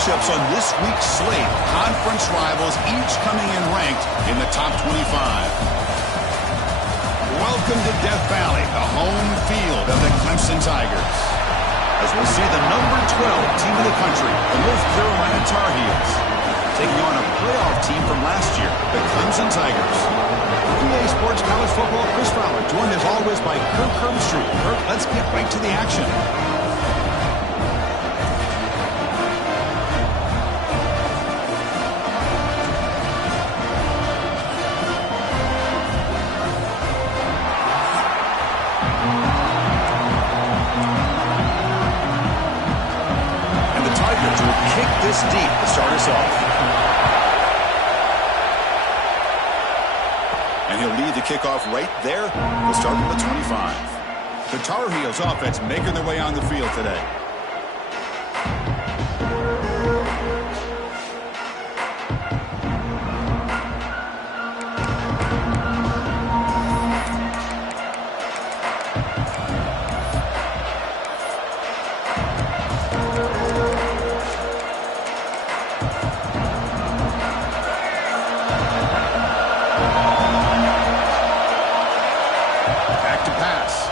matchups on this week's slate. Conference rivals, each coming in ranked in the top 25. Welcome to Death Valley, the home field of the Clemson Tigers. As we'll see the number 12 team in the country, the North Carolina Tar Heels, taking on a playoff team from last year, the Clemson Tigers. EA Sports College Football, Chris Fowler, joined as always by Kirk Herbstreit. Kirk, let's get right to the action. This deep to start us off. And he'll lead the kickoff right there. We'll start with the 25. The Tar Heels offense making their way on the field today.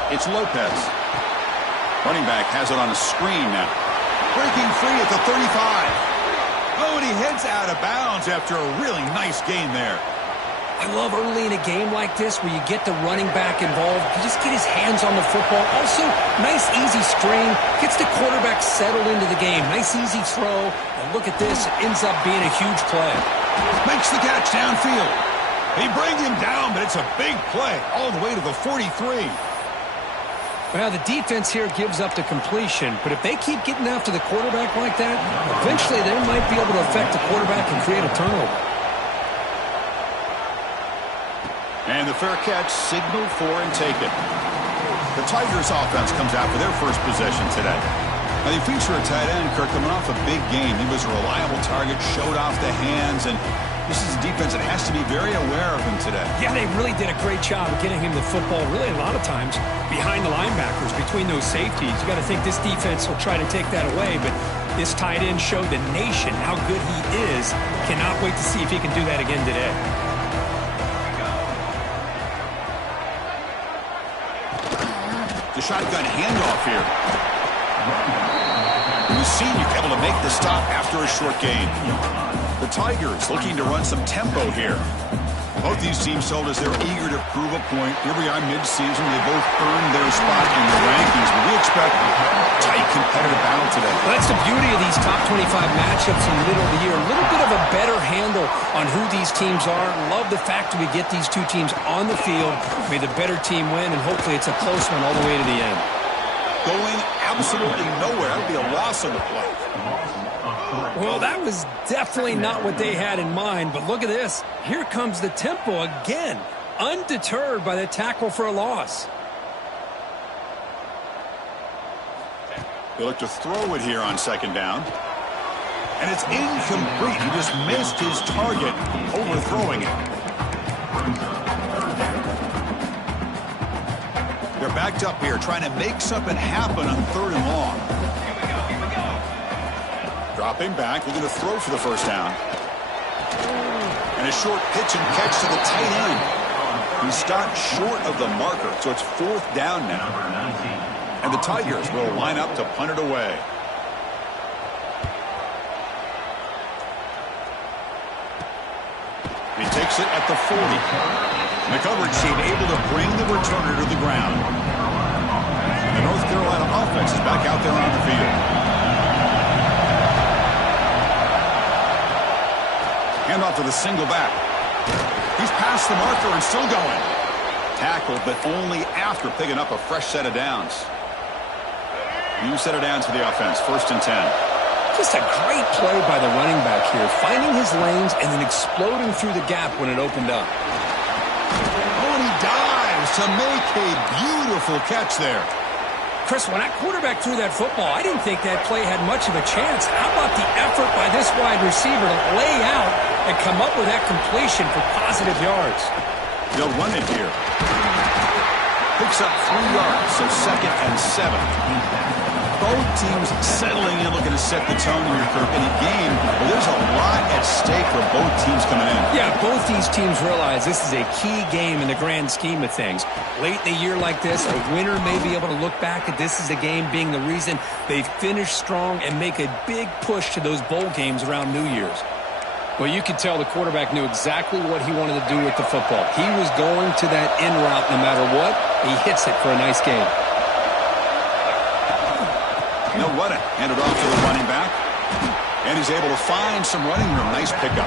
It's Lopez. Running back has it on a screen now. Breaking free at the 35. Oh, and he heads out of bounds after a really nice gain there. I love early in a game like this where you get the running back involved. You just get his hands on the football. Also, nice easy screen. Gets the quarterback settled into the game. Nice easy throw. And look at this. It ends up being a huge play. Makes the catch downfield. They bring him down, but it's a big play all the way to the 43. Well, the defense here gives up the completion, but if they keep getting after the quarterback like that, eventually they might be able to affect the quarterback and create a turnover. And the fair catch signaled for and taken. The Tigers offense comes out for their first possession today. Now, they feature a tight end, Kirk, coming off a big game. He was a reliable target, showed off the hands, and this is a defense that has to be very aware of him today. Yeah, they really did a great job of getting him the football, really a lot of times behind the linebackers, between those safeties. You got to think this defense will try to take that away, but this tight end showed the nation how good he is. Cannot wait to see if he can do that again today. The shotgun handoff here. The senior able to make the stop after a short gain. The Tigers looking to run some tempo here. Both these teams told us they're eager to prove a point. Here we are mid-season. They both earned their spot in the rankings, but we expect a tight competitive battle today. Well, that's the beauty of these top 25 matchups in the middle of the year. A little bit of a better handle on who these teams are. Love the fact that we get these two teams on the field. May the better team win, and hopefully it's a close one all the way to the end. Going absolutely nowhere. That would be a loss on the play. Well, that was definitely not what they had in mind, but look at this. Here comes the tempo again, undeterred by the tackle for a loss. They look to throw it here on second down. And it's incomplete. He just missed his target, overthrowing it. They're backed up here, trying to make something happen on third and long. Dropping back, looking to throw for the first down. And a short pitch and catch to the tight end. He stopped short of the marker, so it's fourth down now. And the Tigers will line up to punt it away. He takes it at the 40. And the coverage team able to bring the returner to the ground. And the North Carolina offense is back out there on the field. Handoff to the single back. He's past the marker and still going. Tackled, but only after picking up a fresh set of downs. New set of downs for the offense. 1st and 10. Just a great play by the running back here, finding his lanes and then exploding through the gap when it opened up. Oh, and he dives to make a beautiful catch there. Chris, when that quarterback threw that football, I didn't think that play had much of a chance. How about the effort by this wide receiver to lay out and come up with that completion for positive yards? They'll run it here. Picks up 3 yards, so 2nd and 7. Both teams settling in, looking to set the tone here, Kirk, in a game where there's a lot at stake for both teams coming in. Yeah, both these teams realize this is a key game in the grand scheme of things. Late in a year like this, a winner may be able to look back at this as a game being the reason they finish strong and make a big push to those bowl games around New Year's. Well, you could tell the quarterback knew exactly what he wanted to do with the football. He was going to that in route no matter what. He hits it for a nice gain. No, what a hand it off to the running back. And he's able to find some running room. Nice pickup.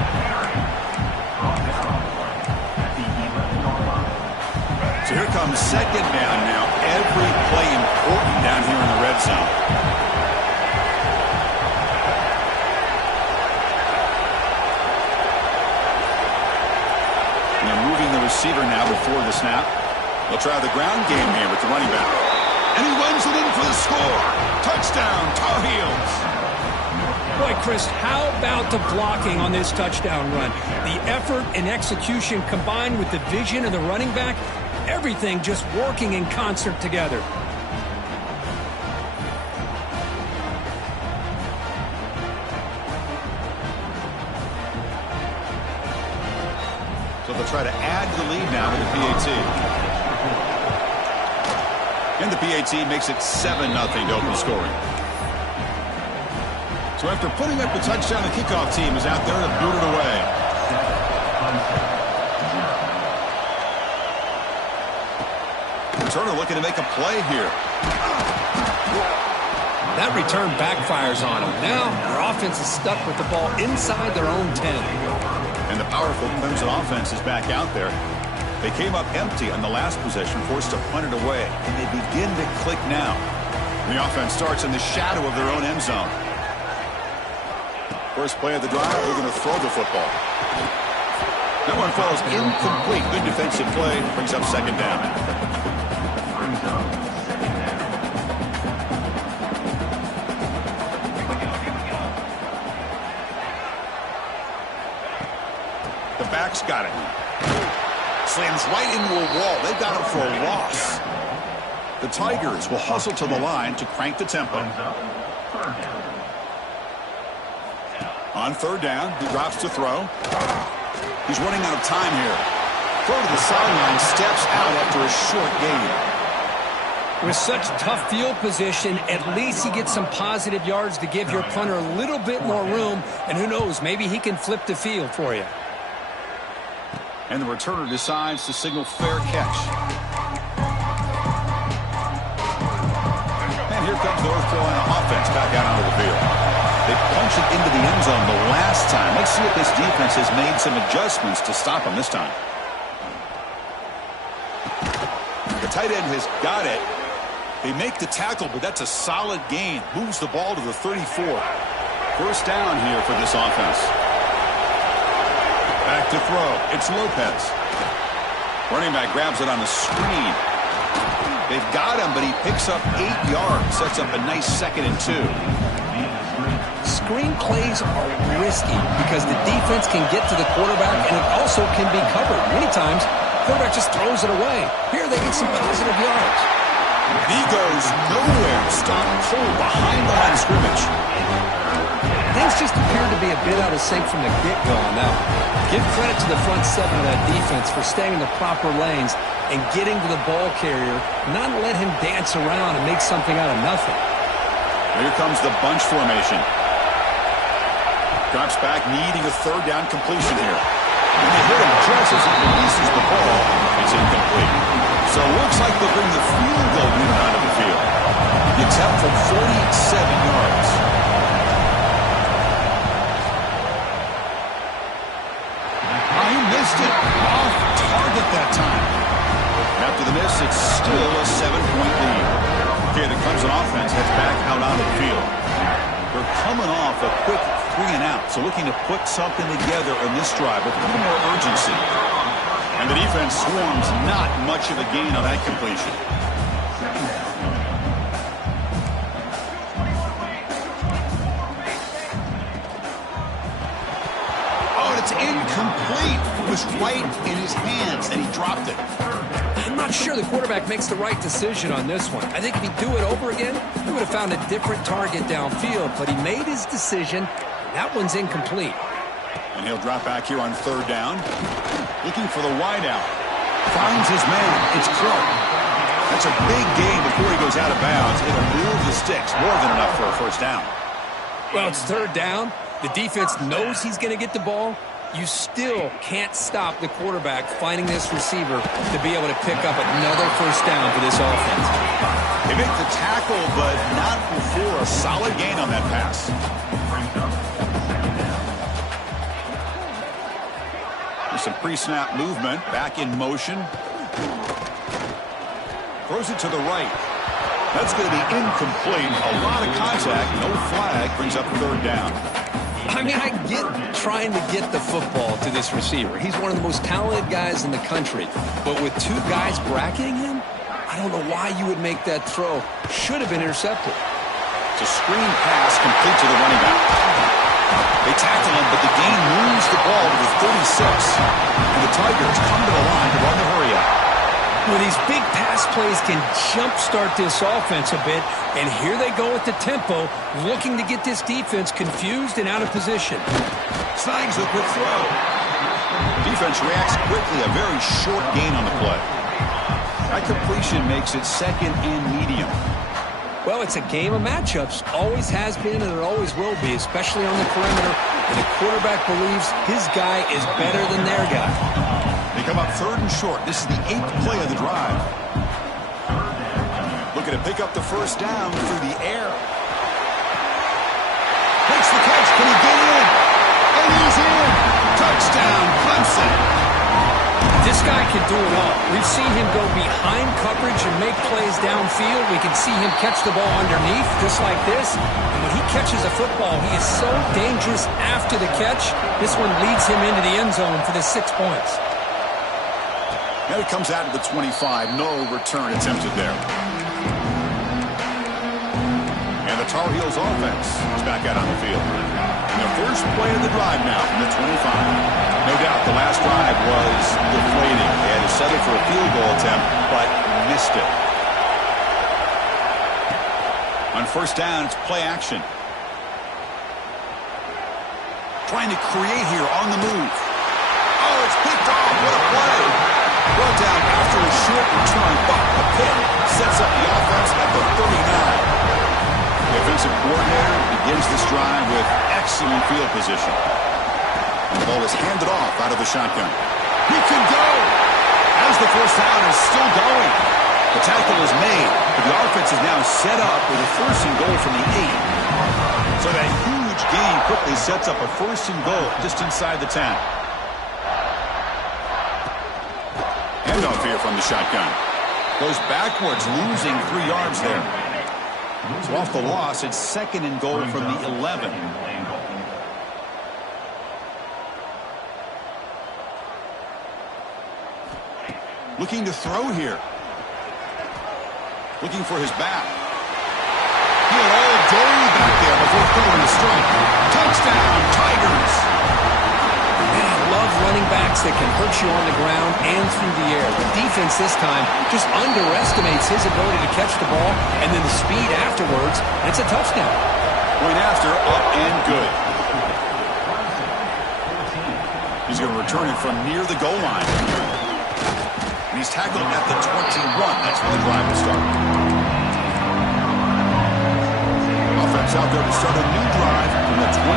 So here comes second down now. Every play important down here in the red zone. And they're moving the receiver now before the snap. They'll try the ground game here with the running back. And he runs it in for the score. Touchdown, Tar Heels. Boy, Chris, how about the blocking on this touchdown run? The effort and execution combined with the vision of the running back, everything just working in concert together. So they'll try to add to the lead now to the PAT. And the PAT makes it 7-0 to open scoring. So after putting up the touchdown, the kickoff team is out there to boot it away. Turner looking to make a play here. That return backfires on them. Now their offense is stuck with the ball inside their own 10. And the powerful Clemson offense is back out there. They came up empty on the last possession, forced to punt it away. And they begin to click now. And the offense starts in the shadow of their own end zone. First play of the drive, they're going to throw the football. That one falls incomplete. Good defensive play. Brings up second down. The back's got it. Slams right into a wall. They got him for a loss. The Tigers will hustle to the line to crank the tempo. On third down, he drops to throw. He's running out of time here. Throw to the sideline, steps out after a short gain. With such tough field position, at least he gets some positive yards to give your punter a little bit more room. And who knows, maybe he can flip the field for you. And the returner decides to signal fair catch. And here comes North Carolina offense back out onto the field. They punched it into the end zone the last time. Let's see if this defense has made some adjustments to stop them this time. The tight end has got it. They make the tackle, but that's a solid gain. Moves the ball to the 34. First down here for this offense. Back to throw. It's Lopez. Running back grabs it on the screen. They've got him, but he picks up 8 yards. Sets up a nice 2nd and 2. Screen plays are risky because the defense can get to the quarterback and it also can be covered. Many times, the quarterback just throws it away. Here they get some positive yards. He goes nowhere. Stop cold behind the line of scrimmage. Things just appear to be a bit out of sync from the get-go on that one. Give credit to the front seven of that defense for staying in the proper lanes and getting to the ball carrier, not let him dance around and make something out of nothing. Here comes the bunch formation. Drops back, needing a third down completion here. And they hit him just as he releases the ball. It's incomplete. So it looks like they'll bring the field goal unit out of the field. The attempt from 47 yards. He missed it. Off target that time. After the miss, it's still a 7-point lead. Okay, the Clemson offense heads back out onto the field. They're coming off a quick 3-and-out, so looking to put something together in this drive with a little more urgency. And the defense swarms not much of a gain on that completion. Oh, it's incomplete. was right in his hands, and he dropped it. I'm not sure the quarterback makes the right decision on this one. I think if he'd do it over again, he would have found a different target downfield, but he made his decision. That one's incomplete. And he'll drop back here on third down. Looking for the wideout. Finds his man. It's Clark. That's a big gain before he goes out of bounds. It'll move the sticks. More than enough for a first down. Well, it's third down. The defense knows he's going to get the ball. You still can't stop the quarterback finding this receiver to be able to pick up another first down for this offense. They make the tackle, but not before a solid gain on that pass. There's some pre-snap movement. Back in motion. Throws it to the right. That's going to be incomplete. A lot of contact. No flag. Brings up third down. I mean, I get trying to get the football to this receiver. He's one of the most talented guys in the country. But with two guys bracketing him, I don't know why you would make that throw. Should have been intercepted. It's a screen pass complete to the running back. They tackle him, but the gain moves the ball to the 36. And the Tigers come to the line to run the hurry-up. Well, these big pass plays can jumpstart this offense a bit, and here they go at the tempo, looking to get this defense confused and out of position. Snags a quick throw. Defense reacts quickly, a very short gain on the play. That completion makes it second and medium. Well, it's a game of matchups. Always has been, and it always will be, especially on the perimeter, and the quarterback believes his guy is better than their guy. They come up third and short. This is the 8th play of the drive. Looking to pick up the first down through the air. Makes the catch. Can he get in? And he's in. Touchdown, Clemson. This guy can do it all. We've seen him go behind coverage and make plays downfield. We can see him catch the ball underneath, just like this. And when he catches a football, he is so dangerous after the catch. This one leads him into the end zone for the 6 points. Now he comes out to the 25. No return attempted there. And the Tar Heels offense is back out on the field. And the first play of the drive now from the 25. No doubt the last drive was deflating. They had to settle for a field goal attempt, but missed it. On first down, it's play action. Trying to create here on the move. Oh, it's picked off. What a play. Brought down after a short return, but the pick sets up the offense at the 39. The offensive coordinator begins this drive with excellent field position. And the ball is handed off out of the shotgun. He can go! As the first down is still going. The tackle is made, but the offense is now set up with a first and goal from the 8. So that huge gain quickly sets up a first and goal just inside the 10. Handoff here from the shotgun. Goes backwards, losing 3 yards there. So off the loss, it's second and goal from the 11. Looking to throw here. Looking for his back. He had all day back there before throwing the strike. Touchdown, Tigers! Man, I love running backs that can hurt you on the ground and through the air. The defense this time just underestimates his ability to catch the ball and then the speed afterwards, and it's a touchdown. Point after, up and good. He's going to return it from near the goal line. And he's tackled at the 21. That's where the drive will start. Offense out there to start a new drive from the 21.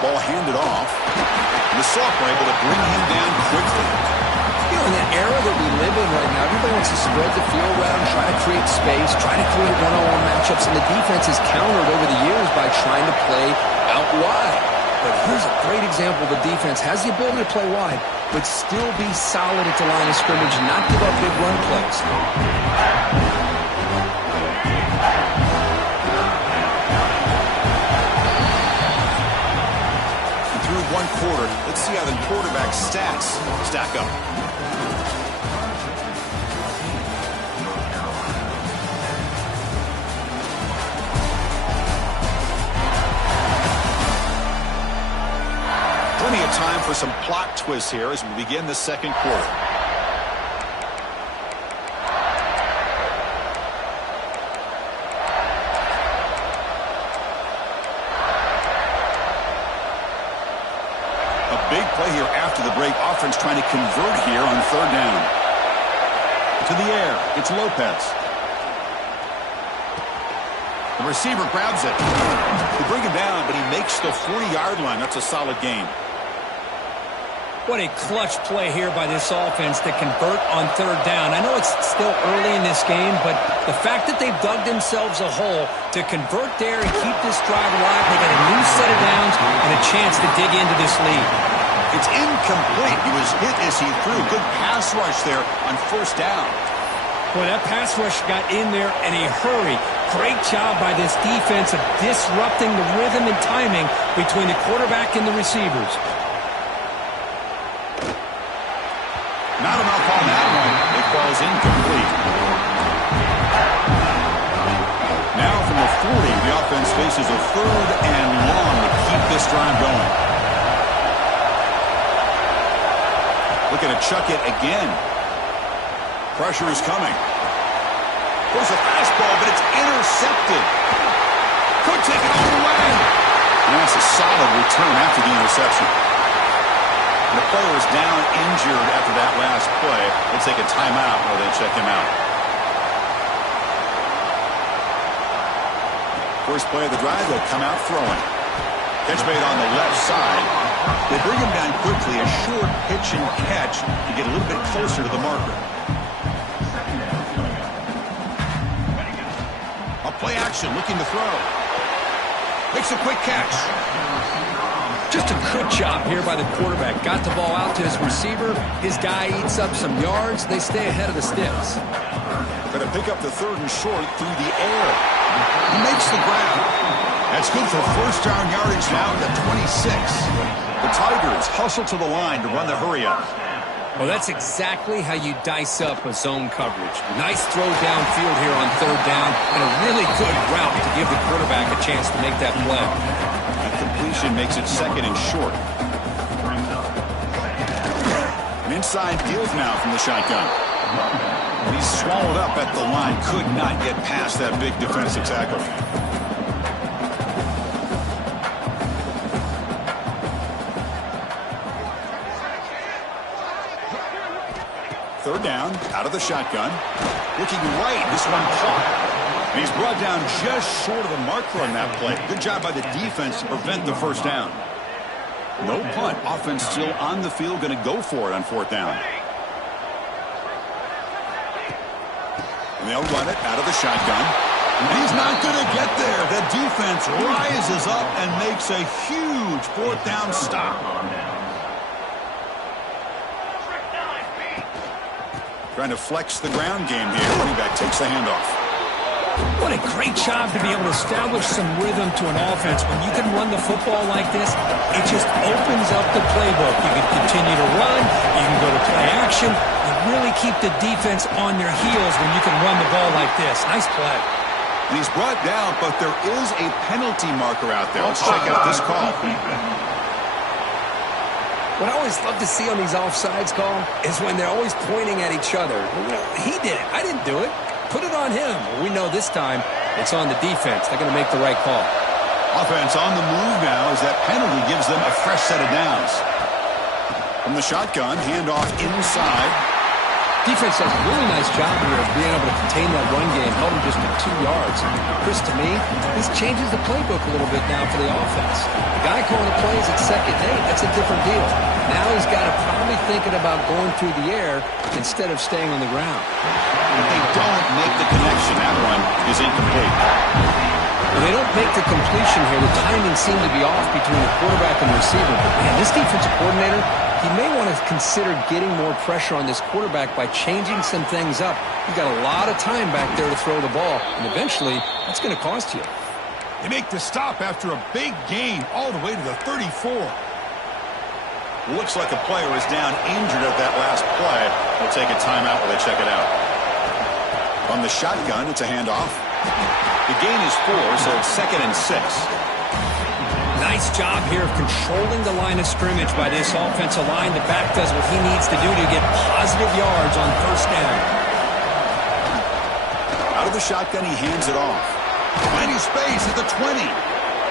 Ball handed off. And the Soft were able to bring him down quickly. You know, in the era that we live in right now, everybody wants to spread the field around, try to create space, try to create one-on-one matchups, and the defense has countered over the years by trying to play out wide. But here's a great example. The defense has the ability to play wide, but still be solid at the line of scrimmage and not give up big run plays. And through one quarter, let's see how the quarterback's stats stack up. some plot twists here as we begin the second quarter. A big play here after the break. Offense trying to convert here on third down. To the air. It's Lopez. The receiver grabs it. They bring him down, but he makes the 40-yard line. That's a solid gain. What a clutch play here by this offense to convert on third down. I know it's still early in this game, but the fact that they've dug themselves a hole to convert there and keep this drive alive, they got a new set of downs and a chance to dig into this lead. It's incomplete. He was hit as he threw. Good pass rush there on first down. Boy, that pass rush got in there in a hurry. Great job by this defense of disrupting the rhythm and timing between the quarterback and the receivers. Not enough on that one. It falls incomplete. Now from the 40, the offense faces a third and long to keep this drive going. Looking to chuck it again. Pressure is coming. There's a fastball, but it's intercepted. Could take it all the way. And that's a solid return after the interception. And the player is down injured after that last play. They take a timeout while they check him out. First play of the drive, they'll come out throwing. Catch made on the left side. They bring him down quickly, a short pitch and catch to get a little bit closer to the marker. Play action, looking to throw. Makes a quick catch. Just a good job here by the quarterback. Got the ball out to his receiver. His guy eats up some yards. They stay ahead of the sticks. Going to pick up the third and short through the air. He makes the grab. That's good for first down yardage now at the 26. The Tigers hustle to the line to run the hurry up. Well, that's exactly how you dice up a zone coverage. Nice throw downfield here on third down, and a really good route to give the quarterback a chance to make that play. That completion makes it second and short. An inside field now from the shotgun. He's swallowed up at the line. Could not get past that big defensive tackle. Third down, out of the shotgun. Looking right, this one caught. And he's brought down just short of the marker on that play. Good job by the defense to prevent the first down. No punt. Offense still on the field, going to go for it on fourth down. And they'll run it out of the shotgun. And he's not going to get there. The defense rises up and makes a huge fourth down stop. Trying to flex the ground game here. Running back takes the handoff. What a great job to be able to establish some rhythm to an offense. When you can run the football like this, it just opens up the playbook. You can continue to run. You can go to play action. You really keep the defense on their heels when you can run the ball like this. Nice play. And he's brought down, but there is a penalty marker out there. Let's check out this call. What I always love to see on these offsides call is when they're always pointing at each other. He did it. I didn't do it. Put it on him. We know this time it's on the defense. They're going to make the right call. Offense on the move now as that penalty gives them a fresh set of downs. From the shotgun, handoff inside. Defense does a really nice job here of being able to contain that run game, held him just to 2 yards. Chris, to me, this changes the playbook a little bit now for the offense. The guy calling the plays at second, hey, that's a different deal. Now he's got to probably thinking about going through the air instead of staying on the ground. If they don't make the connection, that one is incomplete. When they don't make the completion here, the timing seemed to be off between the quarterback and the receiver. But, man, this defensive coordinator, he may want to consider getting more pressure on this quarterback by changing some things up. You've got a lot of time back there to throw the ball, and eventually that's going to cost you. They make the stop after a big gain all the way to the 34. Looks like a player is down injured at that last play. They'll take a timeout while they check it out. From the shotgun, it's a handoff. The gain is 4, so it's 2nd and 6. Nice job here of controlling the line of scrimmage by this offensive line. The back does what he needs to do to get positive yards on first down. Out of the shotgun, he hands it off. Finding space at the 20.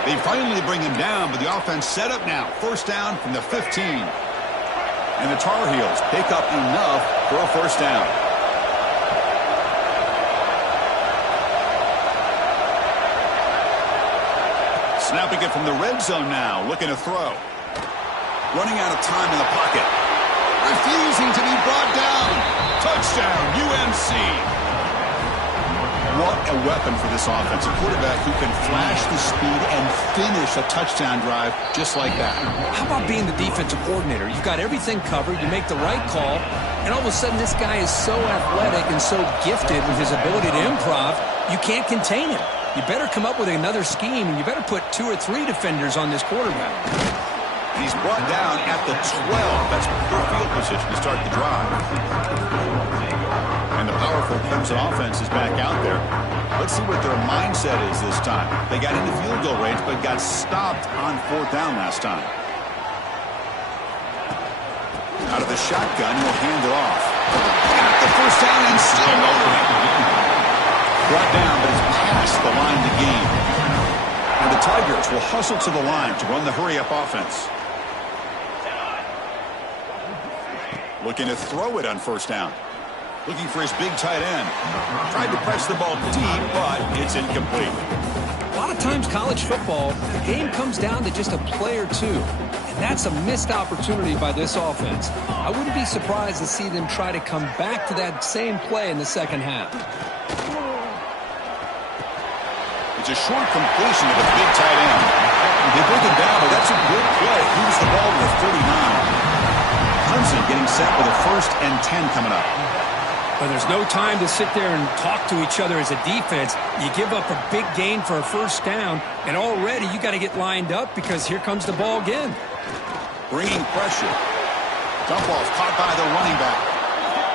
They finally bring him down, but the offense set up now. First down from the 15. And the Tar Heels pick up enough for a first down. Snapping it from the red zone now, looking to throw. Running out of time in the pocket. Refusing to be brought down. Touchdown, UNC. What a weapon for this offense. A quarterback who can flash the speed and finish a touchdown drive just like that. How about being the defensive coordinator? You've got everything covered. You make the right call. And all of a sudden, this guy is so athletic and so gifted with his ability to improv, you can't contain him. You better come up with another scheme, and you better put 2 or 3 defenders on this quarterback. He's brought down at the 12. That's poor field position to start the drive. And the powerful Clemson offense is back out there. Let's see what their mindset is this time. They got into field goal range, but got stopped on 4th down last time. Out of the shotgun, he'll hand it off. Got the first down and still motoring. Brought down, but he's past the line to gain. And the Tigers will hustle to the line to run the hurry-up offense. Looking to throw it on first down. Looking for his big tight end. Tried to press the ball deep, but it's incomplete. A lot of times college football, the game comes down to just a play or two. And that's a missed opportunity by this offense. I wouldn't be surprised to see them try to come back to that same play in the second half. It's a short completion of a big tight end. They bring it down, but that's a good play. Moves the ball to the 39. Clemson getting set with a 1st and 10 coming up. But there's no time to sit there and talk to each other as a defense. You give up a big gain for a first down, and already you got to get lined up because here comes the ball again. Bringing pressure. Dump off caught by the running back.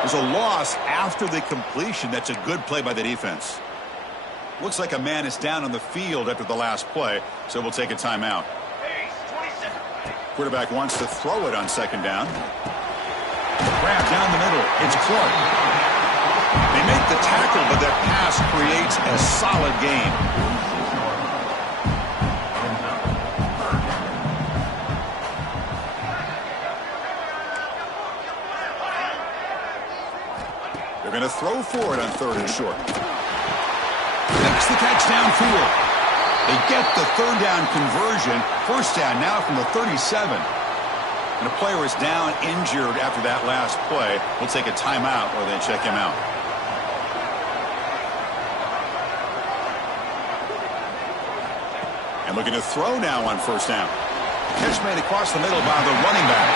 There's a loss after the completion. That's a good play by the defense. Looks like a man is down on the field after the last play, so we'll take a timeout. Quarterback wants to throw it on 2nd down. Grab down the middle. It's Clark. They make the tackle, but that pass creates a solid gain. They're going to throw for it on 3rd and short. Makes the catch downfield. They get the 3rd down conversion. First down now from the 37. And a player is down injured after that last play. We'll take a timeout or then check him out. And looking to throw now on first down. Catch made across the middle by the running back.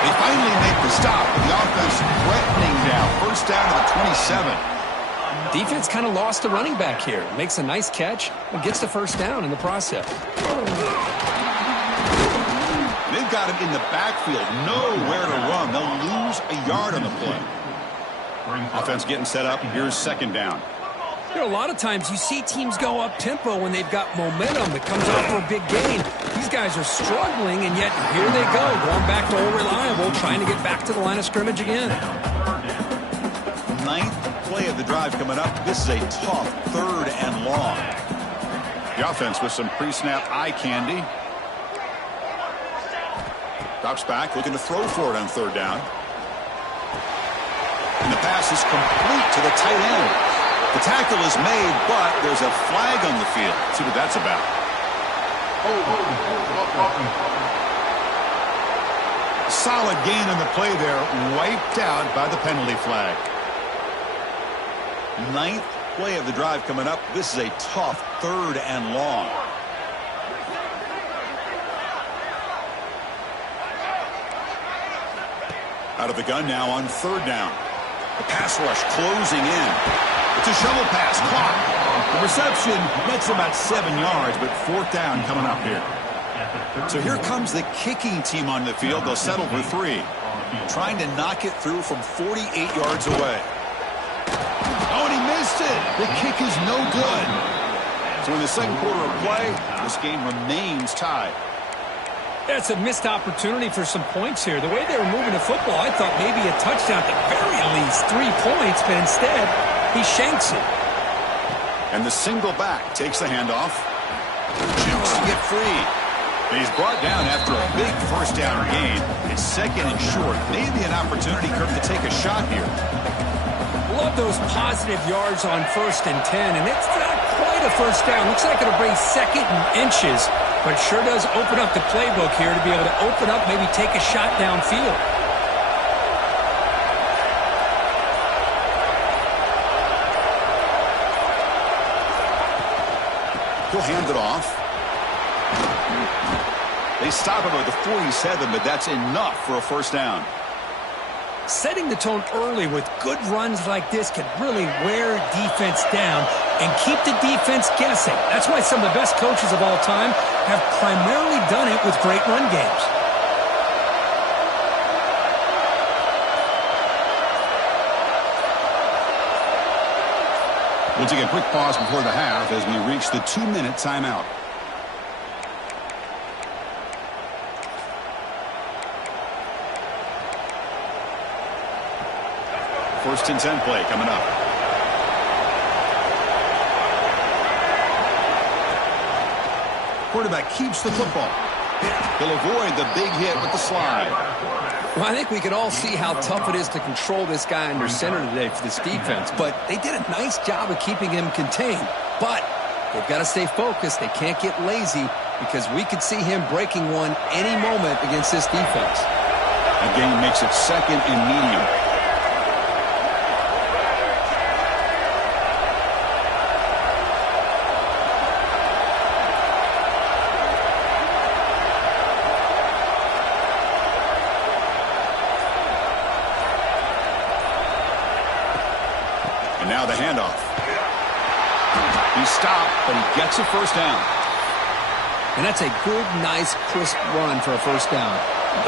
They finally make the stop, but the offense threatening now. First down to the 27. Defense kind of lost the running back here. Makes a nice catch and gets the first down in the process. They've got him in the backfield. Nowhere to run. They'll lose a yard on the play. Offense getting set up. Here's 2nd down. You know, a lot of times you see teams go up-tempo when they've got momentum that comes out for a big gain. These guys are struggling, and yet here they go, going back to old reliable, trying to get back to the line of scrimmage again. 9th play of the drive coming up. This is a tough 3rd and long. The offense with some pre-snap eye candy. Drops back, looking to throw for it on 3rd down. And the pass is complete to the tight end. The tackle is made, but there's a flag on the field. Let's see what that's about. Solid gain on the play there, wiped out by the penalty flag. 9th play of the drive coming up. This is a tough 3rd and long. Out of the gun now on 3rd down. The pass rush closing in. It's a shovel pass caught. The reception nets about 7 yards, but 4th down coming up here. So here comes the kicking team on the field. They'll settle for 3. Trying to knock it through from 48 yards away. Oh, and he missed it. The kick is no good. So in the second quarter of play, this game remains tied. That's a missed opportunity for some points here. The way they were moving the football, I thought maybe a touchdown at the very least, 3 points, but instead, he shanks it. And the single back takes the handoff. Jukes to get free. And he's brought down after a big first down gain. It's second and short. Maybe an opportunity for him to take a shot here. Love those positive yards on 1st and 10, and it's not quite a first down. Looks like it'll bring second and inches, but sure does open up the playbook here to be able to open up, maybe take a shot downfield. He'll hand it off. They stop him at the 47, but that's enough for a first down. Setting the tone early with good runs like this can really wear defense down and keep the defense guessing. That's why some of the best coaches of all time have primarily done it with great run games. We'll take a quick pause before the half as we reach the 2-minute timeout. First and 10 play coming up. Quarterback keeps the football. He'll avoid the big hit with the slide. Well, I think we can all see how tough it is to control this guy under center today for this defense, but they did a nice job of keeping him contained. But they've got to stay focused. They can't get lazy because we could see him breaking one any moment against this defense. Again, makes it second and medium. And now the handoff. He stopped, but he gets a first down. And that's a good, nice, crisp run for a first down.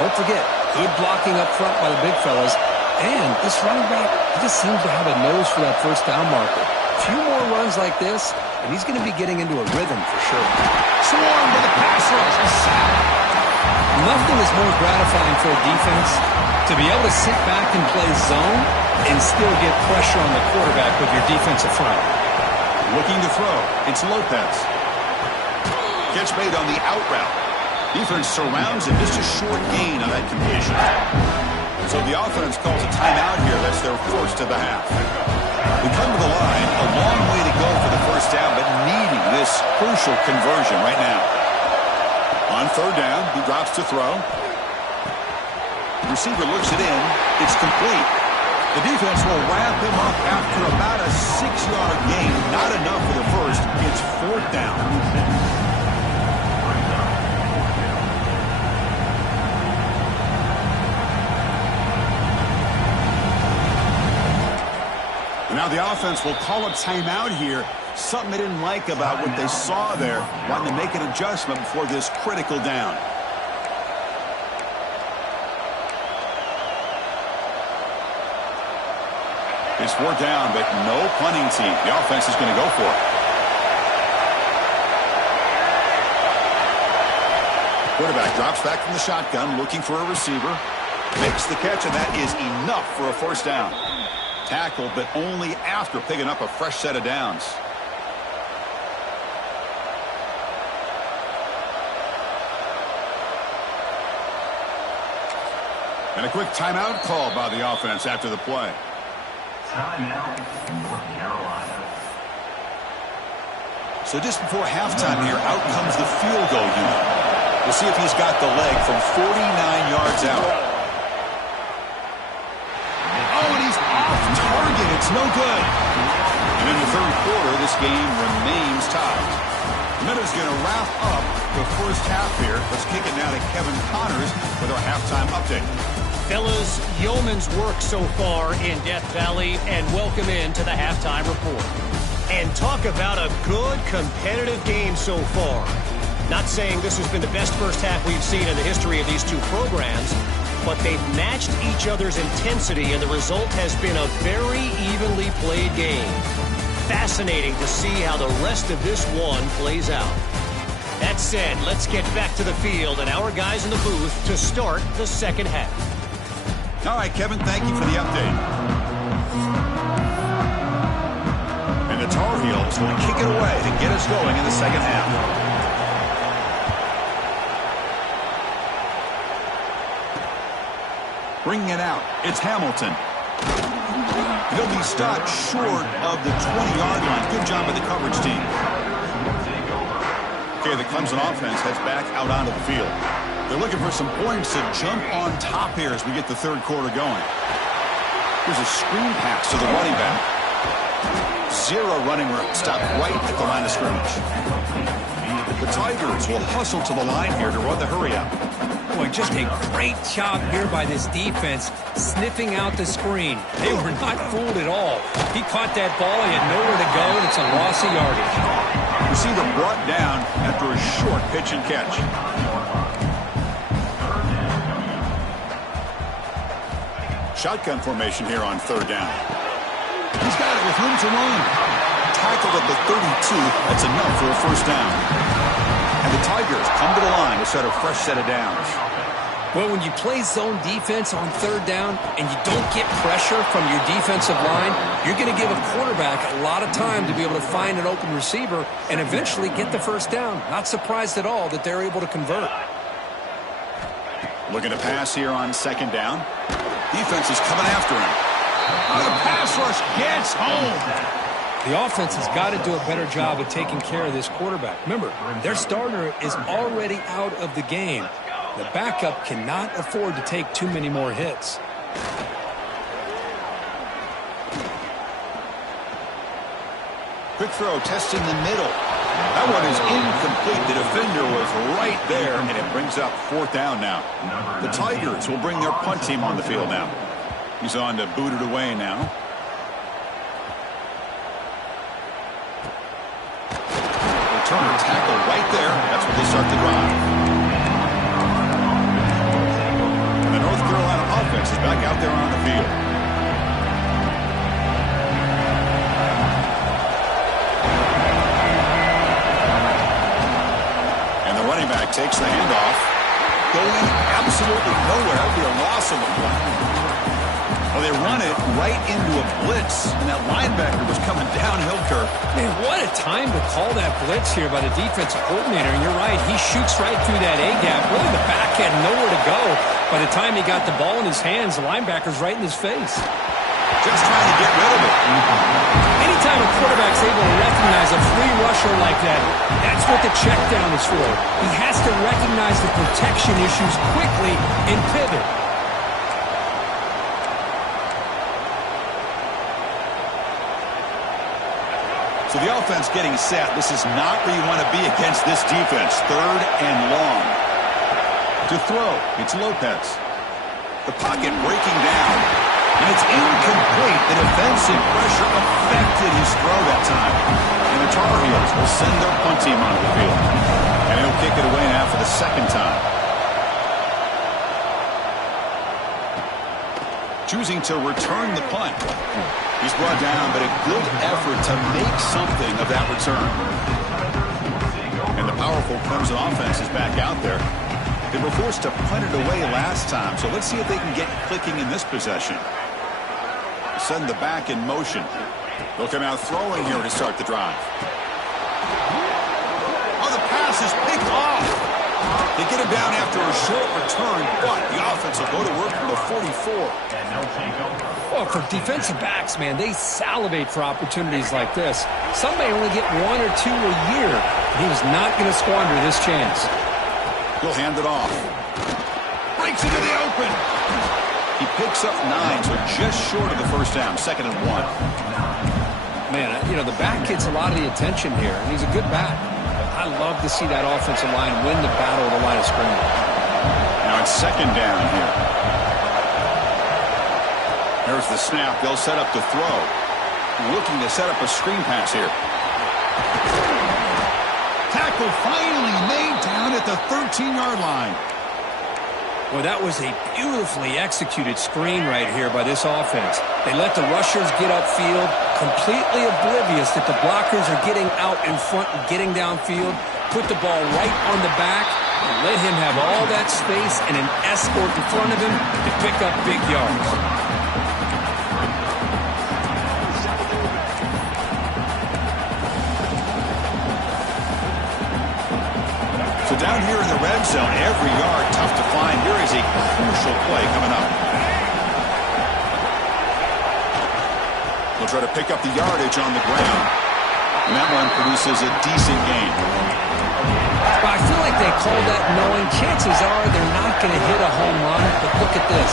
Don't forget, good blocking up front by the big fellas. And this running back, he just seems to have a nose for that first down marker. A few more runs like this, and he's going to be getting into a rhythm for sure. Swarm to the pass rush. A sack. Nothing is more gratifying for a defense to be able to sit back and play zone and still get pressure on the quarterback with your defensive front. Looking to throw. It's Lopez. Catch made on the out route. Defense surrounds him. Just a short gain on that completion. So the offense calls a timeout here. That's their first of the half. We come to the line. A long way to go for the first down, but needing this crucial conversion right now. On third down, he drops to throw. The receiver looks it in. It's complete. The defense will wrap him up after about a 6-yard gain. Not enough for the first. It's fourth down. And now the offense will call a timeout here. Something they didn't like about what they saw there. Wanting to make an adjustment before this critical down. It's fourth down, but no punting team. The offense is going to go for it. Quarterback drops back from the shotgun, looking for a receiver. Makes the catch, and that is enough for a first down. Tackled, but only after picking up a fresh set of downs. And a quick timeout call by the offense after the play. Timeout, North Carolina. So just before halftime here, out comes the field goal unit. We'll see if he's got the leg from 49 yards out. Oh, and he's off target. It's no good. And in the third quarter, this game remains tied. Minuta's going to wrap up the first half here. Let's kick it now to Kevin Connors with our halftime update. Fellas, yeoman's work so far in Death Valley, and welcome into the halftime report. And talk about a good competitive game so far. Not saying this has been the best first half we've seen in the history of these two programs, but they've matched each other's intensity, and the result has been a very evenly played game. fascinating to see how the rest of this one plays out. That said, let's get back to the field and our guys in the booth to start the second half. All right, Kevin, thank you for the update. And the Tar Heels will kick it away to get us going in the second half. Bringing it out, it's Hamilton. He'll be stopped short of the 20-yard line. Good job by the coverage team. Okay, the Clemson offense heads back out onto the field. They're looking for some points to jump on top here as we get the third quarter going. Here's a screen pass to the running back. Zero running room. Stopped right at the line of scrimmage. The Tigers will hustle to the line here to run the hurry-up. Boy, just a great job here by this defense, sniffing out the screen. They were not fooled at all. He caught that ball, he had nowhere to go, and it's a loss of yardage. Receiver brought down after a short pitch and catch. Shotgun formation here on third down. He's got it with room to run. Tackled at the 32. That's enough for a first down. And the Tigers come to the line to set a fresh set of downs. Well, when you play zone defense on third down and you don't get pressure from your defensive line, you're going to give a quarterback a lot of time to be able to find an open receiver and eventually get the first down. Not surprised at all that they're able to convert. Looking to pass here on second down. Defense is coming after him. The pass rush gets home. The offense has got to do a better job of taking care of this quarterback. Remember, their starter is already out of the game. The backup cannot afford to take too many more hits. Quick throw, testing the middle. That one is incomplete. The defender was right there, and it brings up fourth down now. The Tigers will bring their punt team on the field now. He's on to boot it away now. Returner tackle right there. That's where they start the drive. And the North Carolina offense is back out there on the field. And the running back takes the handoff. Going absolutely nowhere. That would be a loss of a play. Well, they run it right into a blitz, and that linebacker was coming downhill, Kirk. Man, what a time to call that blitz here by the defensive coordinator. And you're right, he shoots right through that A-gap. Really, the back had nowhere to go. By the time he got the ball in his hands, the linebacker's right in his face. Just trying to get rid of it. Anytime a quarterback's able to recognize a free rusher like that, that's what the check down is for. He has to recognize the protection issues quickly and pivot. So the offense getting set. This is not where you want to be against this defense. Third and long. To throw, it's Lopez. The pocket breaking down. And it's incomplete. The defensive pressure affected his throw that time. And the Tar Heels will send their punt team onto the field. And he'll kick it away now for the second time. Choosing to return the punt. He's brought down, but a good effort to make something of that return. And the powerful Clemson offense is back out there. They were forced to punt it away last time, so let's see if they can get clicking in this possession. Send the back in motion. They'll come out throwing here to start the drive. Oh, the pass is picked off. They get him down after a short return, but the offense will go to work from the 44. Well, for defensive backs, man, they salivate for opportunities like this. Some may only get one or two a year. He was not going to squander this chance. He'll hand it off. Breaks into the open. He picks up 9, so just short of the first down, 2nd and 1. Man, you know, the back gets a lot of the attention here, and he's a good back. I love to see that offensive line win the battle of the line of scrimmage. Now it's 2nd down here. There's the snap. They'll set up the throw. Looking to set up a screen pass here. Tackle finally made down at the 13-yard line. Well, that was a beautifully executed screen right here by this offense. They let the rushers get upfield, completely oblivious that the blockers are getting out in front and getting downfield, put the ball right on the back, and let him have all that space and an escort in front of him to pick up big yards. So down here in the red zone, every yard tough to find. Here is a crucial play coming up. They'll try to pick up the yardage on the ground. And that one produces a decent gain. Well, I feel like they called that knowing chances are they're not going to hit a home run. But look at this.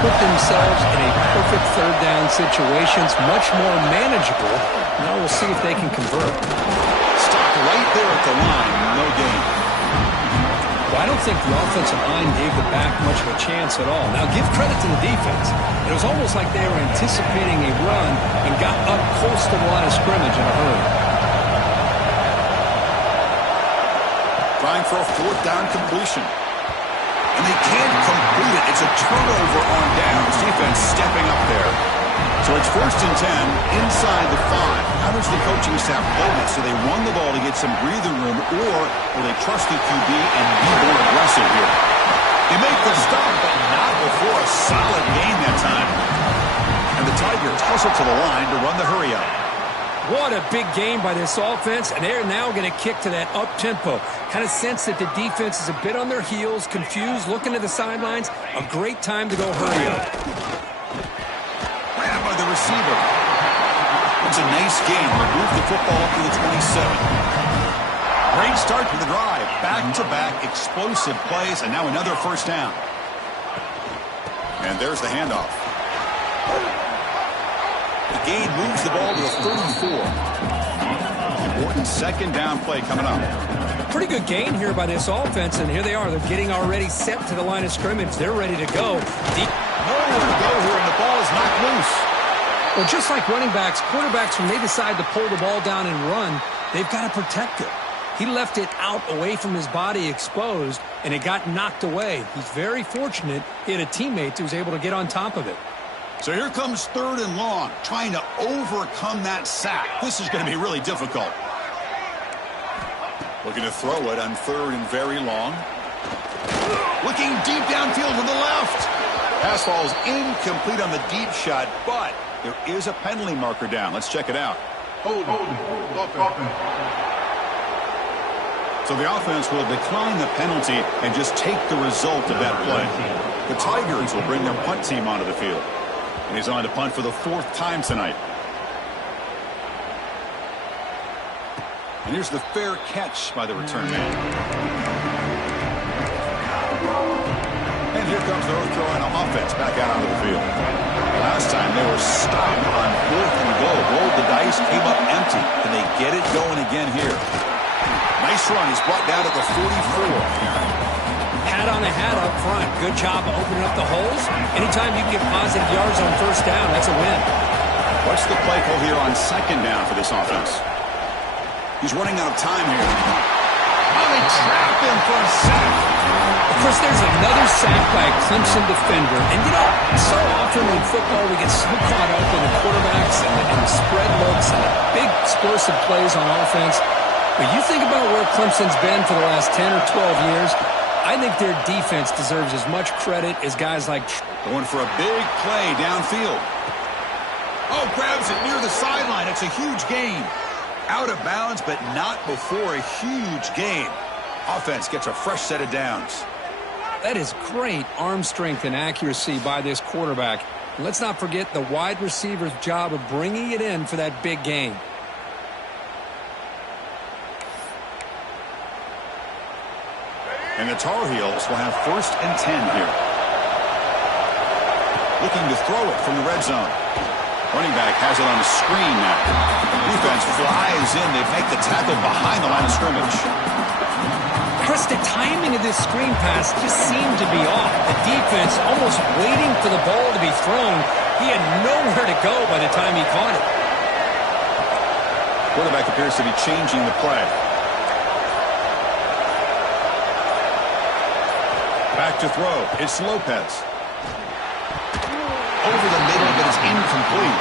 Put themselves in a perfect third down situation. It's much more manageable. Now we'll see if they can convert. Stopped right there at the line. No gain. Well, I don't think the offensive line gave the back much of a chance at all. Now, give credit to the defense. It was almost like they were anticipating a run and got up close to the line of scrimmage in a hurry. Trying for a fourth down completion. And they can't complete it. It's a turnover on downs. Defense stepping up there. So it's 1st and 10 inside the 5. How does the coaching staff play this? So they run the ball to get some breathing room, or will they trust the QB and be more aggressive here? They make the stop, but not before a solid gain that time. And the Tigers hustle to the line to run the hurry up. What a big game by this offense, and they're now going to kick to that up-tempo. Kind of sense that the defense is a bit on their heels, confused, looking to the sidelines. A great time to go hurry up. Grabbed by the receiver. It's a nice game. We'll move the football up to the 27. Great start to the drive. Back-to-back explosive plays, and now another first down. And there's the handoff. The gain moves the ball to the 34. Important second down play coming up. Pretty good gain here by this offense, and here they are. They're getting already set to the line of scrimmage. They're ready to go. Nowhere to go here, and the ball is knocked loose. Well, just like running backs, quarterbacks, when they decide to pull the ball down and run, they've got to protect it. He left it out away from his body exposed, and it got knocked away. He's very fortunate he had a teammate who was able to get on top of it. So here comes 3rd and long, trying to overcome that sack. This is going to be really difficult. Looking to throw it on 3rd and very long. Looking deep downfield to the left. Pass falls incomplete on the deep shot, but there is a penalty marker down. Let's check it out. So the offense will decline the penalty and just take the result of that play. The Tigers will bring their punt team onto the field. And he's on to punt for the 4th time tonight. And here's the fair catch by the return man. And here comes the North Carolina offense back out onto the field. Last time they were stopped on 4th and goal. Rolled the dice, came up empty. Can they get it going again here? Nice run. He's brought down at the 44. Hat on a hat up front. Good job of opening up the holes. Anytime you can get positive yards on 1st down, that's a win. What's the play call here on 2nd down for this offense? He's running out of time here. Oh, they trapped him for a sack. Of course, there's another sack by a Clemson defender. And, you know, so often in football we get so caught up in the quarterbacks and the spread looks and the big explosive plays on offense. But you think about where Clemson's been for the last 10 or 12 years, I think their defense deserves as much credit as guys like... Going for a big play downfield. Oh, grabs it near the sideline. It's a huge gain. Out of bounds, but not before a huge gain. Offense gets a fresh set of downs. That is great arm strength and accuracy by this quarterback. Let's not forget the wide receiver's job of bringing it in for that big gain. And the Tar Heels will have 1st and 10 here. Looking to throw it from the red zone. Running back has it on the screen now. Defense flies in. They make the tackle behind the line of scrimmage. Chris, the timing of this screen pass just seemed to be off. The defense almost waiting for the ball to be thrown. He had nowhere to go by the time he caught it. Quarterback appears to be changing the play. Back to throw. It's Lopez. Over the middle, but it's incomplete.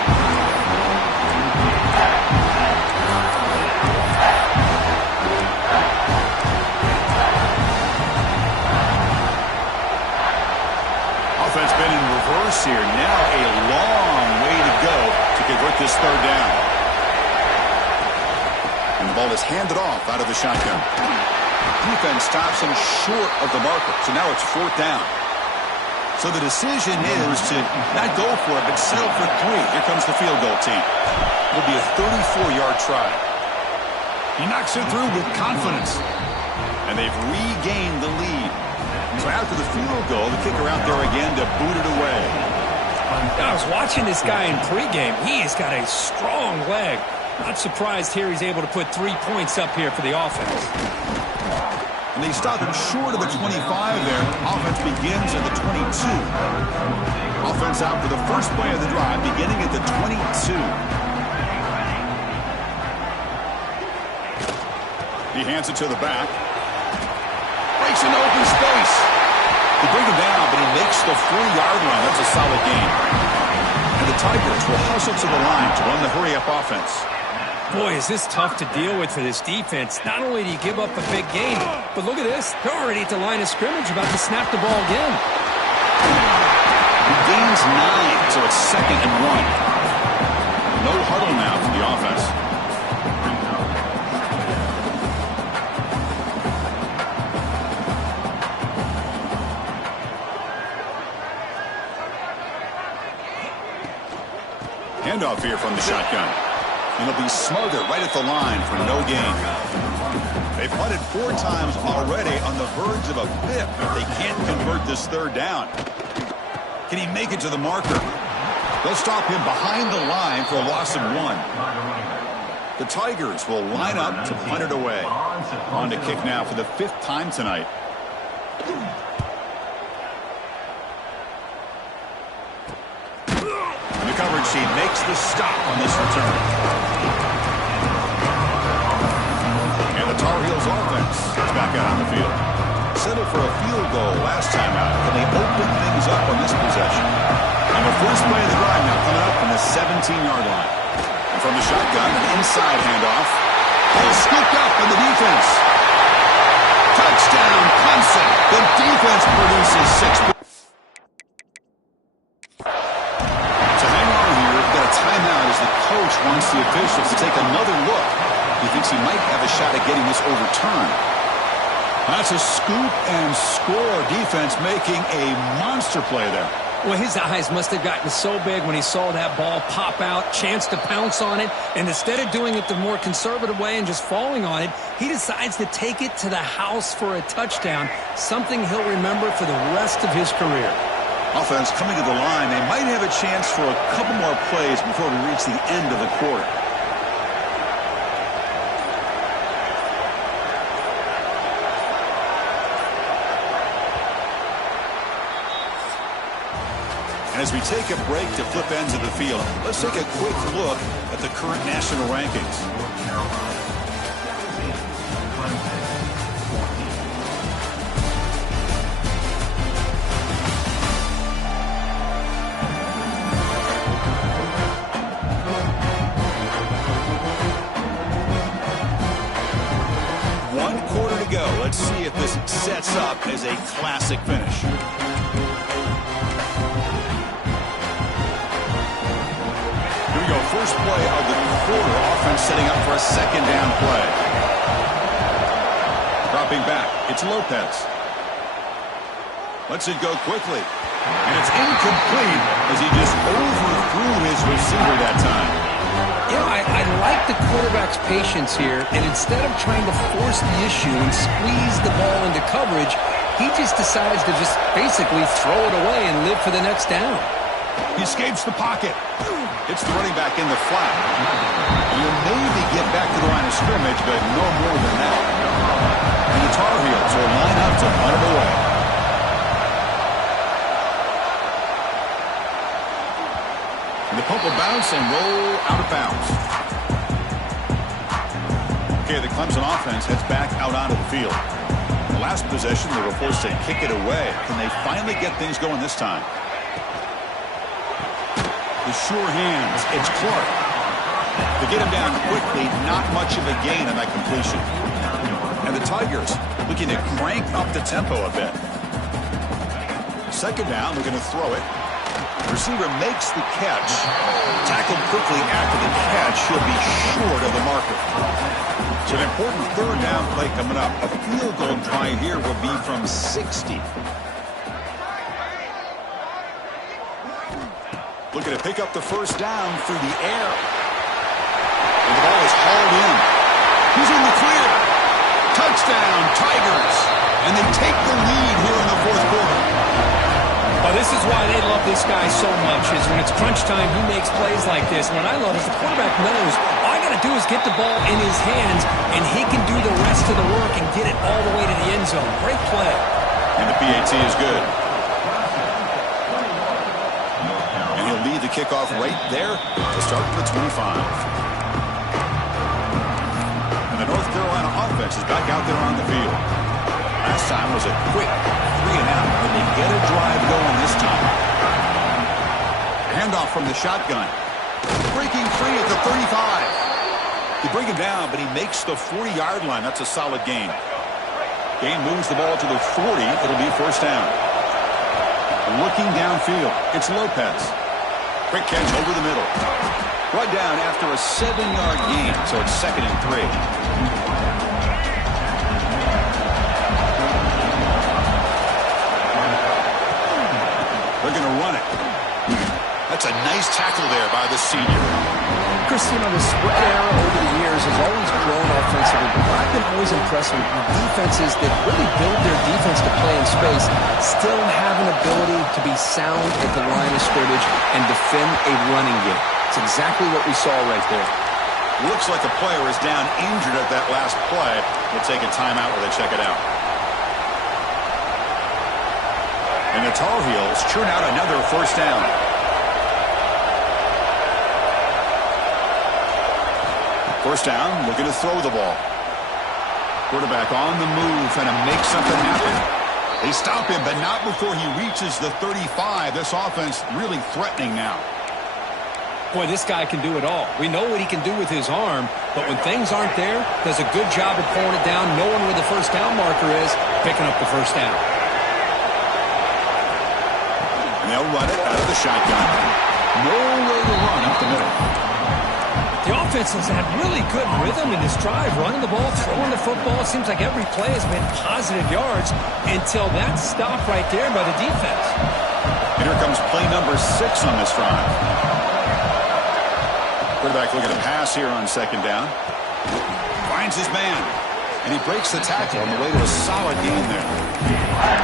Offense been in reverse here. Now a long way to go to convert this third down. And the ball is handed off out of the shotgun. Defense stops him short of the marker. So now it's fourth down. So the decision is to not go for it, but settle for 3. Here comes the field goal team. It'll be a 34-yard try. He knocks it through with confidence. And they've regained the lead. So after the field goal, the kicker out there again to boot it away. I was watching this guy in pregame. He's got a strong leg. Not surprised here he's able to put 3 points up here for the offense. And they stop him short of the 25 there. Offense begins at the 22. Offense out for the first play of the drive, beginning at the 22. He hands it to the back. Breaks into open space. They bring him down, but he makes the 4-yard line. That's a solid gain. And the Tigers will hustle to the line to run the hurry-up offense. Boy, is this tough to deal with for this defense. Not only do you give up a big gain, but look at this. They're already at the line of scrimmage, about to snap the ball again. He gains 9, so it's 2nd and 1. No huddle now for the offense. Handoff here from the shotgun. And it'll be smothered right at the line for no gain. They've punted 4 times already, on the verge of a 5th. But they can't convert this third down. Can he make it to the marker? They'll stop him behind the line for a loss of 1. The Tigers will line up to punt it away. On to kick now for the 5th time tonight. Coverage team makes the stop on this return. And the Tar Heels offense is back out on the field. Settled for a field goal last time out. Can they open things up on this possession? And the first play of the drive now coming up from the 17-yard line. And from the shotgun, an inside handoff. Ball scooped up in the defense. Touchdown, Clemson. The defense produces 6 points. Timeout as the coach wants the officials to take another look. He thinks he might have a shot at getting this overturned. That's a scoop and score. Defense making a monster play there. Well, his eyes must have gotten so big when he saw that ball pop out, chance to pounce on it, and instead of doing it the more conservative way and just falling on it, he decides to take it to the house for a touchdown, something he'll remember for the rest of his career. Offense coming to the line. They might have a chance for a couple more plays before we reach the end of the quarter. And as we take a break to flip ends of the field, let's take a quick look at the current national rankings. Let's see if this sets up as a classic finish. Here we go. First play of the quarter. Offense setting up for a 2nd down play. Dropping back. It's Lopez. Lets it go quickly. And it's incomplete as he just overthrew his receiver that time. You know, I like the quarterback's patience here, and instead of trying to force the issue and squeeze the ball into coverage, he just decides to just basically throw it away and live for the next down. He escapes the pocket. Hits the running back in the flat. He'll maybe get back to the line of scrimmage, but no more than that. And the Tar Heels will line up to punt it away. And the pump will bounce and roll out of bounds. Okay, the Clemson offense heads back out onto the field. The last possession, they were forced to kick it away. Can they finally get things going this time? The sure hands. It's Clark. To get him down quickly, not much of a gain on that completion. And the Tigers looking to crank up the tempo a bit. Second down, they're going to throw it. The receiver makes the catch. Tackled quickly after the catch. He'll be short of the marker. It's an important third down play coming up. A field goal try here will be from 60. Looking to pick up the first down through the air. And the ball is hauled in. He's in the clear. Touchdown, Tigers. And they take the lead here in the fourth quarter. Well, this is why they love this guy so much, is when it's crunch time, he makes plays like this. What I love is the quarterback knows all I got to do is get the ball in his hands, and he can do the rest of the work and get it all the way to the end zone. Great play. And the PAT is good. And he'll lead the kickoff right there to start with 25. And the North Carolina offense is back out there on the field. Last time was a quick 3-and-out. But they get a drive going this time. Handoff from the shotgun. Breaking free at the 35. They bring him down, but he makes the 40-yard line. That's a solid gain. Gain moves the ball to the 40. It'll be first down. Looking downfield, it's Lopez. Quick catch over the middle. Brought down after a 7-yard gain, so it's 2nd and 3. They're going to run it. That's a nice tackle there by the senior. Chris, the spread era over the years has always grown offensively, but I've been always impressed with defenses that really build their defense to play in space, still have an ability to be sound at the line of scrimmage and defend a running game. It's exactly what we saw right there. Looks like a player is down injured at that last play. We'll take a timeout where they check it out. And the Tar Heels churn out another first down. First down, looking to throw the ball. Quarterback on the move, trying to make something happen. They stop him, but not before he reaches the 35. This offense really threatening now. Boy, this guy can do it all. We know what he can do with his arm, but when things aren't there, does a good job of pulling it down, knowing where the first down marker is, picking up the first down. And they'll run it out of the shotgun. Nowhere to run up the middle. The offense has had really good rhythm in this drive, running the ball, throwing the football. It seems like every play has been positive yards until that stop right there by the defense. And here comes play number 6 on this drive. Quarterback looking to pass here on second down. Finds his man. And he breaks the tackle on the way to a solid gain there.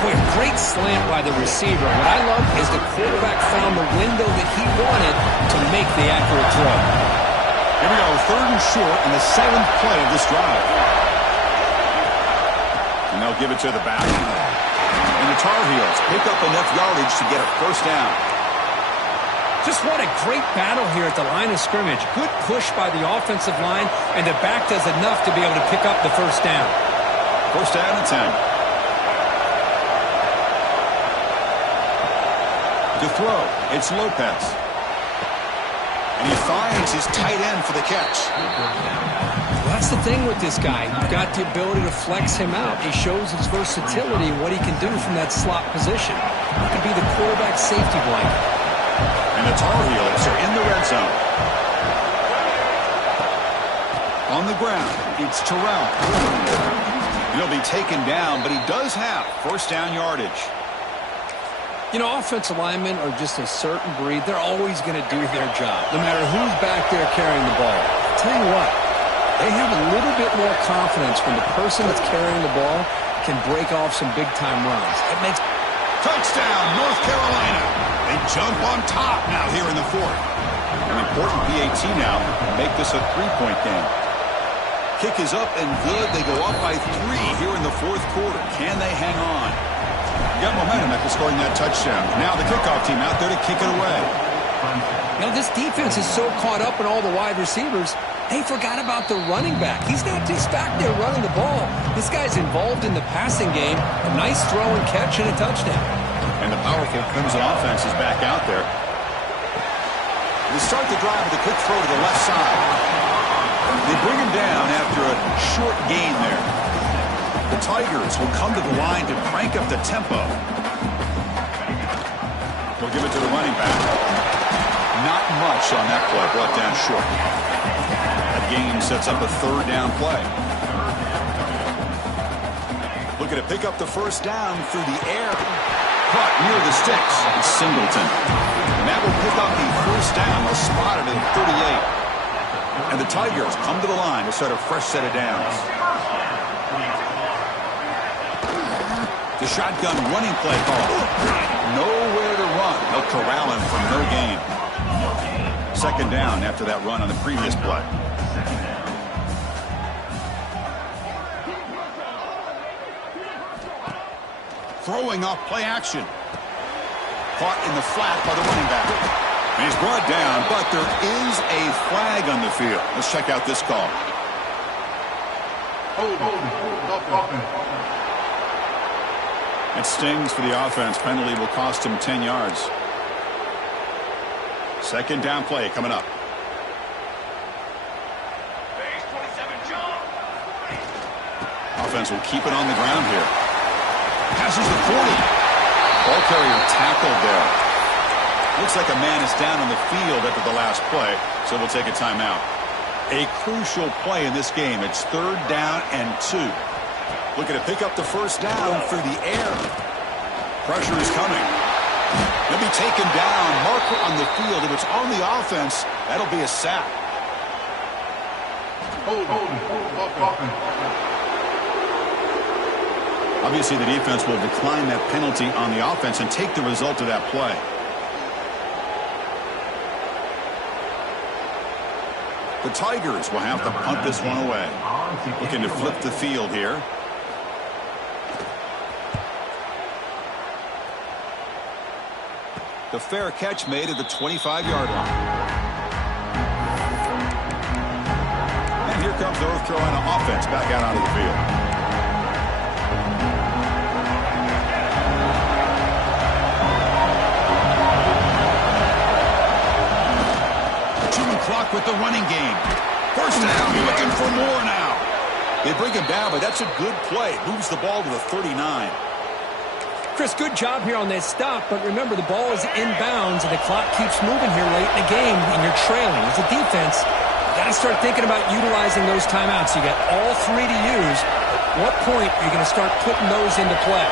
Boy, great slant by the receiver. What I love is the quarterback found the window that he wanted to make the accurate throw. Here we go, 3rd and short in the 7th play of this drive. And they'll give it to the back. And the Tar Heels pick up enough yardage to get a first down. Just what a great battle here at the line of scrimmage. Good push by the offensive line, and the back does enough to be able to pick up the first down. First down and 10. To throw, it's Lopez. And he finds his tight end for the catch. Well, that's the thing with this guy. You've got the ability to flex him out. He shows his versatility and what he can do from that slot position. He could be the quarterback safety blanket. And the Tar Heels are in the red zone. On the ground, it's Terrell. He'll be taken down, but he does have first down yardage. You know, offensive linemen are just a certain breed. They're always going to do their job, no matter who's back there carrying the ball. I'll tell you what, they have a little bit more confidence when the person that's carrying the ball can break off some big-time runs. It makes... Touchdown, North Carolina. They jump on top now here in the 4th. An important PAT now. Make this a 3-point game. Kick is up and good. They go up by 3 here in the 4th quarter. Can they hang on? Got momentum after scoring that touchdown. Now the kickoff team out there to kick it away. Now this defense is so caught up in all the wide receivers, They forgot about the running back. He's not just back there running the ball. This guy's involved in the passing game. A nice throw and catch and a touchdown. And the powerful Clemson offense is back out there. They start the drive with a quick throw to the left side. They bring him down after a short gain there. The Tigers will come to the line to crank up the tempo. They'll give it to the running back. Not much on that play, brought down short. That gain sets up a third down play. Looking to pick up the first down through the air. Caught near the sticks. It's Singleton. And that will pick up the first down. They'll spot it at 38. And the Tigers come to the line to start a fresh set of downs. The shotgun running play call. Nowhere to run. They'll corral him for no gain. Second down after that run on the previous play. Throwing off play action. Caught in the flat by the running back. And he's brought down, but there is a flag on the field. Let's check out this call. It stings for the offense. Penalty will cost him 10 yards. Second down play coming up. Offense will keep it on the ground here. Passes the 40. Ball carrier tackled there. Looks like a man is down on the field after the last play, so we'll take a timeout. A crucial play in this game. It's third down and 2. Looking to pick up the first down through the air. Pressure is coming. He'll be taken down. Marker on the field. If it's on the offense, that'll be a sack. Obviously, the defense will decline that penalty on the offense and take the result of that play. The Tigers will have to punt this one away. Looking to flip the field here. The fair catch made at the 25-yard line. And here comes the North Carolina offense back out onto the field. Chewing clock with the running game. First down, you're looking for more now. They bring him down, but that's a good play. Moves the ball to the 39. Chris, good job here on that stop, but remember the ball is inbounds and the clock keeps moving here late in the game and you're trailing. As a defense, you got to start thinking about utilizing those timeouts. You got all 3 to use. At what point are you going to start putting those into play?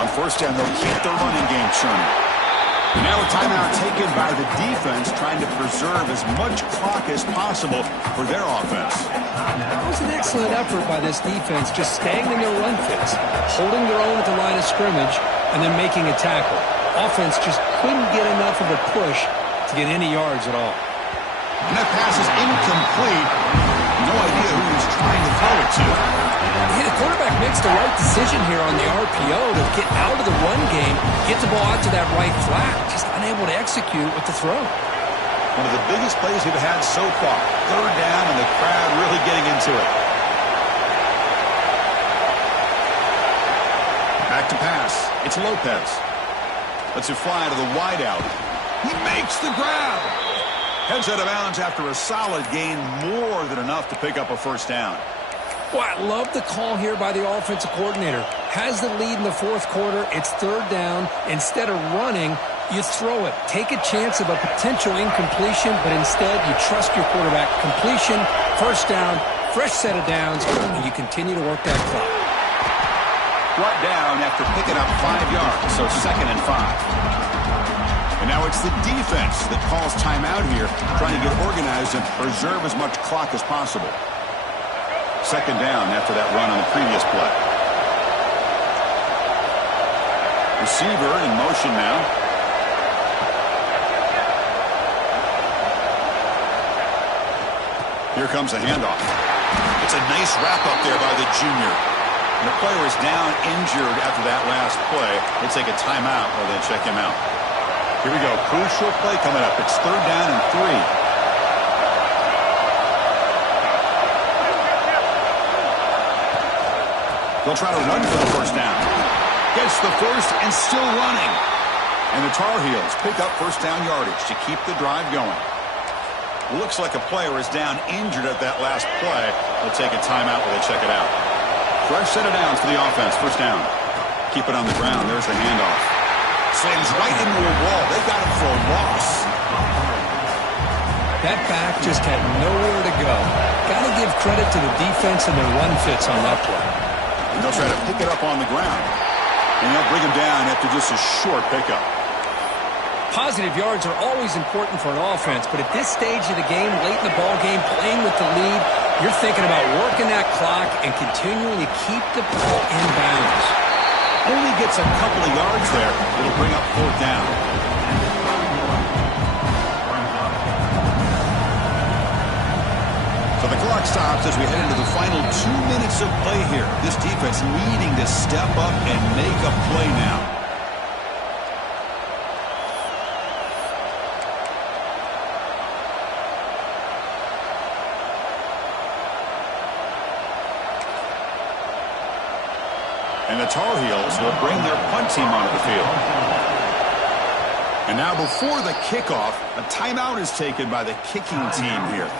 On first down, they'll keep their running game churning. And now a timeout taken by the defense, trying to preserve as much clock as possible for their offense. That was an excellent effort by this defense, just staying in their run fits, holding their own at the line of scrimmage, and then making a tackle. Offense just couldn't get enough of a push to get any yards at all. And that pass is incomplete. No idea who he was trying to throw it to. Yeah, the quarterback makes the right decision here on the RPO to get out of the run game, get the ball out to that right flat, just unable to execute with the throw. One of the biggest plays we've had so far. Third down and the crowd really getting into it. Back to pass. It's Lopez. Lets it fly to the wideout. He makes the grab. Heads out of bounds after a solid gain, more than enough to pick up a first down. Well, I love the call here by the offensive coordinator. Has the lead in the fourth quarter. It's third down. Instead of running, you throw it. Take a chance of a potential incompletion, but instead you trust your quarterback. Completion, first down, fresh set of downs, and you continue to work that clock. Brought down after picking up 5 yards, so 2nd and 5. And now it's the defense that calls timeout here, trying to get organized and preserve as much clock as possible. Second down after that run on the previous play. Receiver in motion now. Here comes a handoff. It's a nice wrap-up there by the junior. And the player is down injured after that last play. We'll take a timeout while they check him out. Here we go. Crucial play coming up. It's 3rd down and 3. They'll try to run for the 1st down. Gets the first and still running. And the Tar Heels pick up 1st down yardage to keep the drive going. Looks like a player is down injured at that last play. They'll take a timeout while they check it out. Fresh set of downs for the offense. 1st down. Keep it on the ground. There's the handoff. Slams right into a wall. They got him for a loss. That back just had nowhere to go. Got to give credit to the defense and their run fits on that play. And they'll try to pick it up on the ground. And they'll bring him down after just a short pickup. Positive yards are always important for an offense, but at this stage of the game, late in the ball game, playing with the lead, you're thinking about working that clock and continuing to keep the ball in bounds. Only gets a couple of yards there. It'll bring up 4th down. So the clock stops as we head into the final 2 minutes of play here. This defense needing to step up and make a play now. And the Tar Heels will bring their punt team onto the field. And now before the kickoff, a timeout is taken by the kicking team here.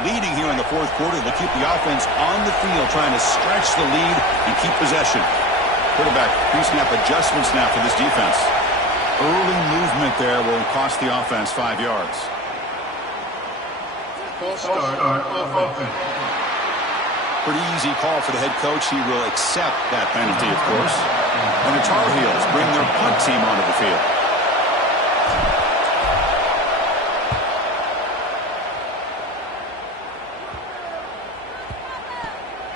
Leading here in the 4th quarter, they'll keep the offense on the field, trying to stretch the lead and keep possession. Quarterback pre-snap adjustments now for this defense. Early movement there will cost the offense 5 yards. Pretty easy call for the head coach. He will accept that penalty, of course. And the Tar Heels bring their punt team onto the field.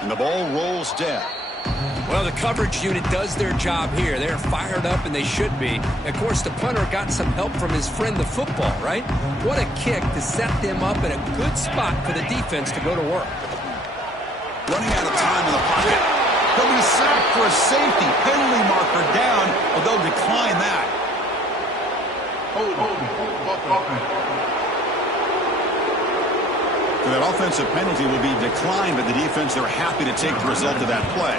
And the ball rolls dead. Well, the coverage unit does their job here. They're fired up, and they should be. Of course, the punter got some help from his friend, the football, right? What a kick to set them up in a good spot for the defense to go to work. Running out of time in the pocket. He'll be sacked for a safety. Penalty marker down, but they'll decline that. So that offensive penalty will be declined, but the defense, they're happy to take the result of that play.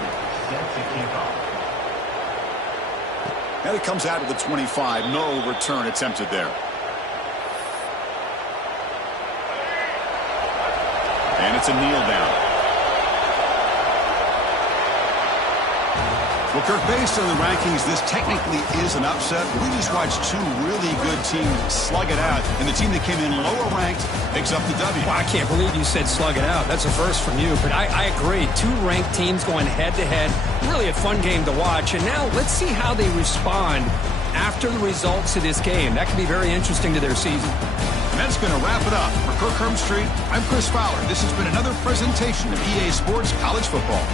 And it comes out of the 25. No return attempted there. And it's a kneel down. Well, Kirk, based on the rankings, this technically is an upset. We just watched 2 really good teams slug it out, and the team that came in lower ranked picks up the W. Well, I can't believe you said slug it out. That's a first from you, but I agree. 2 ranked teams going head-to-head. Really a fun game to watch, and now let's see how they respond after the results of this game. That could be very interesting to their season. And that's going to wrap it up. For Kirk Hermstreet, I'm Chris Fowler. This has been another presentation of EA Sports College Football.